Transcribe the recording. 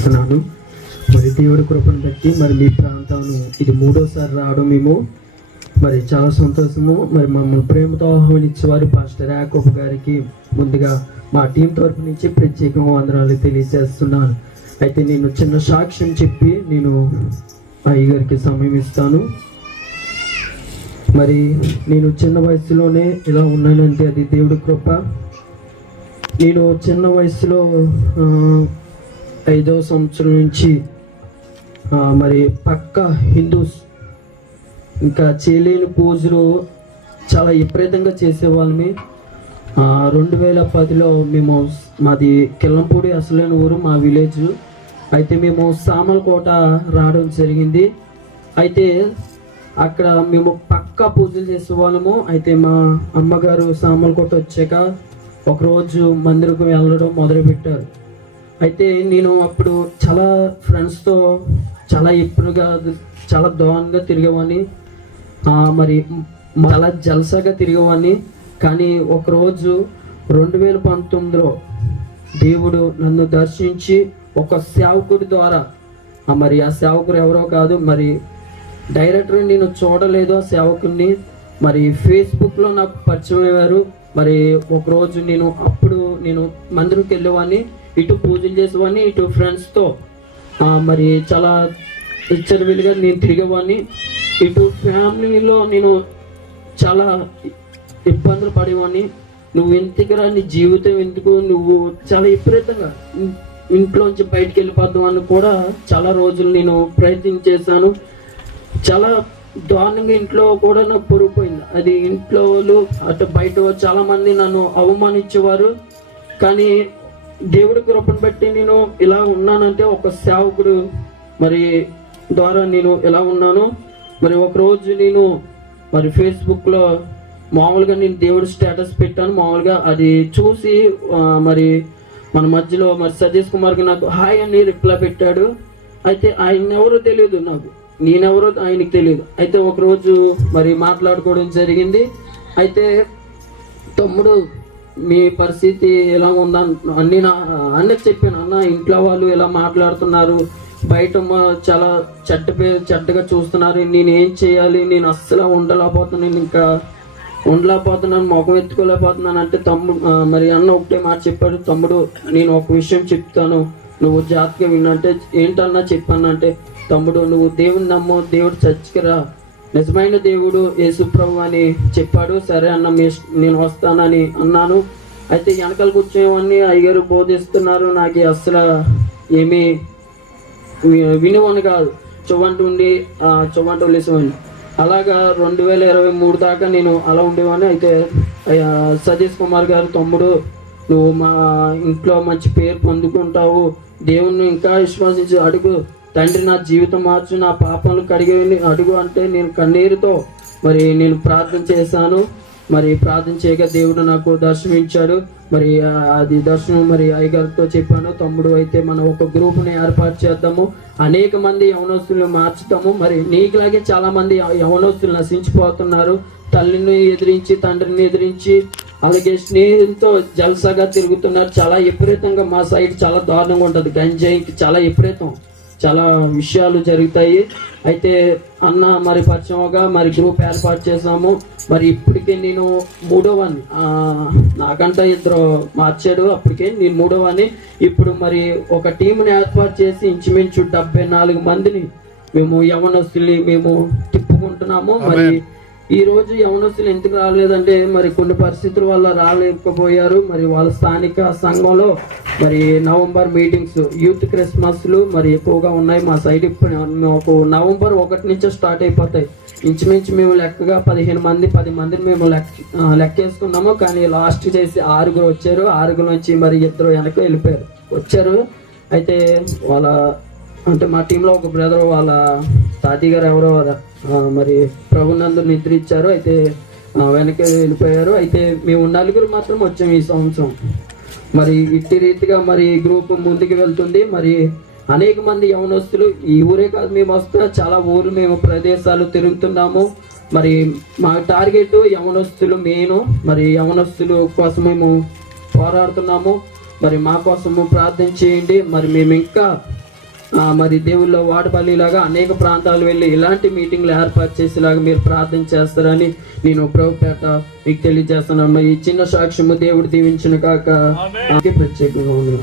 తెలియజేస్తున్నాను. మరి దేవుడి కృపను బట్టి మరి మీ ప్రాంతం ఇది 3వసారి రావడం మేము మరి చాలా సంతోషము. మరి మమ్మల్ని ప్రేమతో ఆహ్వానించేవారు పాస్టర్ యాకోబ్ గారికి ముందుగా మా టీం తరఫు నుంచి ప్రత్యేకంగా వందనాలు తెలియజేస్తున్నాను. అయితే నేను చిన్న సాక్ష్యం చెప్పి నేను అయ్యగారికి సమయం ఇస్తాను. మరి నేను చిన్న వయసులోనే ఇలా ఉన్నానంటే అది దేవుడి కృప. నేను చిన్న వయసులో 5వ సంవత్సరం నుంచి మరి పక్క హిందూస్ ఇంకా చేయలేని పూజలు చాలా విపరీతంగా చేసేవాళ్ళని. 2010లో మేము మాది కిల్లంపూడి అసలైన ఊరు మా విలేజ్. అయితే మేము సామలకోట రావడం జరిగింది. అయితే అక్కడ మేము పక్కా పూజలు చేసేవాళ్ళము. అయితే మా అమ్మగారు సామలకోట వచ్చాక ఒకరోజు మందిరకు వెళ్ళడం మొదలుపెట్టారు. అయితే నేను అప్పుడు చాలా ఫ్రెండ్స్తో చాలా ఎప్పుడుగా చాలా దూరంగా తిరిగేవాడిని, మరి చాలా జల్సాగా తిరిగేవాడిని. కానీ ఒకరోజు 2019లో దేవుడు నన్ను దర్శించి ఒక సేవకుడి ద్వారా, మరి ఆ సేవకుడు ఎవరో కాదు, మరి డైరెక్టర్ నేను చూడలేదు ఆ సేవకుడిని, మరి ఫేస్బుక్లో నాకు పరిచయం అయ్యారు. మరి ఒకరోజు నేను మందిరంకి వెళ్ళేవాడిని, ఇటు పూజలు చేసేవాడిని, ఇటు ఫ్రెండ్స్తో మరి చాలా ఇచ్చరివిలుగా నేను తిరిగేవాడిని. ఇటు ఫ్యామిలీలో నేను చాలా ఇబ్బందులు పడేవాడిని. నువ్వు ఎందుకురా, నీ జీవితం ఎందుకు, నువ్వు చాలా విపరీతంగా ఇంట్లోంచి బయటికి వెళ్ళిపోద్దామని కూడా చాలా రోజులు నేను ప్రయత్నం చేశాను. చాలా దారుణంగా ఇంట్లో కూడా నాకు పొరిగిపోయింది. అది ఇంట్లో వాళ్ళు అటు బయట చాలా మంది నన్ను అవమానించేవారు. కానీ దేవుడి కృపను బట్టి నేను ఇలా ఉన్నానంటే ఒక సేవకుడు మరి ద్వారా నేను ఎలా ఉన్నాను. మరి ఒకరోజు నేను మరి ఫేస్బుక్లో మామూలుగా నేను దేవుడి స్టేటస్ పెట్టాను. మామూలుగా అది చూసి మరి మన మధ్యలో మరి సతీష్ కుమార్కి నాకు హాయ్ అని రిప్లై పెట్టాడు. అయితే ఆయన ఎవరో తెలియదు నాకు, నేనెవరో ఆయనకి తెలియదు. అయితే ఒకరోజు మరి మాట్లాడుకోవడం జరిగింది. అయితే తమ్ముడు మీ పరిస్థితి ఎలా ఉందా అన్నకి చెప్పాను. అన్న ఇంట్లో వాళ్ళు ఎలా మాట్లాడుతున్నారు, బయట చాలా చెడ్డగా చూస్తున్నారు, నేను ఏం చేయాలి, నేను అస్సలు ఉండలేకపోతున్నాను, ముఖం ఎత్తుకోలేకపోతున్నాను అంటే మరి అన్న ఒకటే మాట చెప్పాడు, తమ్ముడు నేను ఒక విషయం చెప్తాను, నువ్వు జాగ్రత్తగా విన్నంటే ఏంటన్నా చెప్పానంటే, తమ్ముడు నువ్వు దేవుని నమ్ము, దేవుడు చర్చికిరా, నిజమైన దేవుడు యేసు ప్రభు అని చెప్పాడు. సరే అన్న నేను వస్తానని అన్నాను. అయితే వెనకాల కూర్చోవన్నీ అయ్యగారు బోధిస్తున్నారు, నాకు అస్సలు ఏమీ వినేవాడిని కాదు, చెవంటూ లేసేవాడిని. అలాగా 2023 దాకా నేను అలా ఉండేవాడిని. అయితే సతీష్ కుమార్ గారు, తమ్ముడు నువ్వు మా ఇంట్లో మంచి పేరు పొందుకుంటావు, దేవుణ్ణి ఇంకా విశ్వాసించి అడుగు, తండ్రి నా జీవితం మార్చు, నా పాపాలను కడిగి అడుగు అంటే నేను కన్నీరుతో మరి నేను ప్రార్థన చేశాను. మరి ప్రార్థన చేయగా దేవుడు నాకు దర్శనమిచ్చాడు. మరి అది దర్శనం మరి అయ్యగారితో చెప్పాను, తమ్ముడు అయితే మనం ఒక గ్రూప్ని ఏర్పాటు చేద్దాము, అనేక మంది యవనస్తులను మార్చుతాము. మరి నీకులాగే చాలా మంది యవనస్తులు నశించిపోతున్నారు, తల్లిని ఎదిరించి తండ్రిని ఎదిరించి అలాగే స్నేహితులతో జల్సాగా తిరుగుతున్నారు. చాలా విపరీతంగా మా సైడ్ చాలా దారుణంగా ఉంటుంది, గంజాయికి చాలా విపరీతం, చాలా విషయాలు జరుగుతాయి. అయితే అన్న మరి పరిచయంగా మరి గ్రూప్ ఏర్పాటు చేసాము. మరి ఇప్పటికే నేను 3వని, నాకంటే 2 మార్చాడు, అప్పటికే నేను 3వని. ఇప్పుడు మరి ఒక టీంని ఏర్పాటు చేసి ఇంచుమించు 74 మందిని మేము యవనస్తుల్ని మేము తిప్పుకుంటున్నాము. మరి ఈ రోజు యవనస్తులు ఎందుకు రాలేదంటే మరి కొన్ని పరిస్థితుల వల్ల రాలేకపోయారు. మరి వాళ్ళ స్థానిక సంఘంలో మరి నవంబర్ మీటింగ్స్, యూత్ క్రిస్మస్లు మరి ఎక్కువగా ఉన్నాయి మా సైడ్. ఇప్పుడు మాకు నవంబర్ 1 నుంచే స్టార్ట్ అయిపోతాయి. ఇంచుమించు మేము లెక్కగా 10 మందిని మేము లెక్కేసుకున్నాము. కానీ లాస్ట్ చేసి 6 వచ్చారు. 6 నుంచి మరి 2 వెనక వెళ్ళిపోయారు వచ్చారు. అయితే వాళ్ళ అంటే మా టీంలో ఒక బ్రదర్ వాళ్ళ తాతయ్య గారు ఎవరో మరి ప్రభునందు నిద్ర ఇచ్చారు. అయితే వెనక వెళ్ళిపోయారు. అయితే మేము 4 మాత్రం వచ్చాము ఈ సంవత్సరం. మరి ఇట్టి రీతిగా మరి గ్రూప్ ముందుకు వెళ్తుంది. మరి అనేక మంది యవనస్తులు ఈ ఊరే కాదు, మేము వస్తే చాలా ఊర్లు మేము ప్రదేశాలు తిరుగుతున్నాము. మరి మా టార్గెట్ యవనస్తులు మెయిన్. మరి యవనస్తులు కోసం మేము పోరాడుతున్నాము. మరి మా కోసము ప్రార్థన చేయండి. మరి మేము ఇంకా మరి దేవుళ్ళ వాడపల్లిలాగా అనేక ప్రాంతాలు వెళ్ళి ఇలాంటి మీటింగ్లు ఏర్పాటు చేసేలాగా మీరు ప్రార్థన చేస్తారని నేను ప్రభుపేట మీకు తెలియజేస్తున్నాను. ఈ చిన్న సాక్ష్యము దేవుడు దీవించిన కాక ప్రత్యేకంగా ఉంది.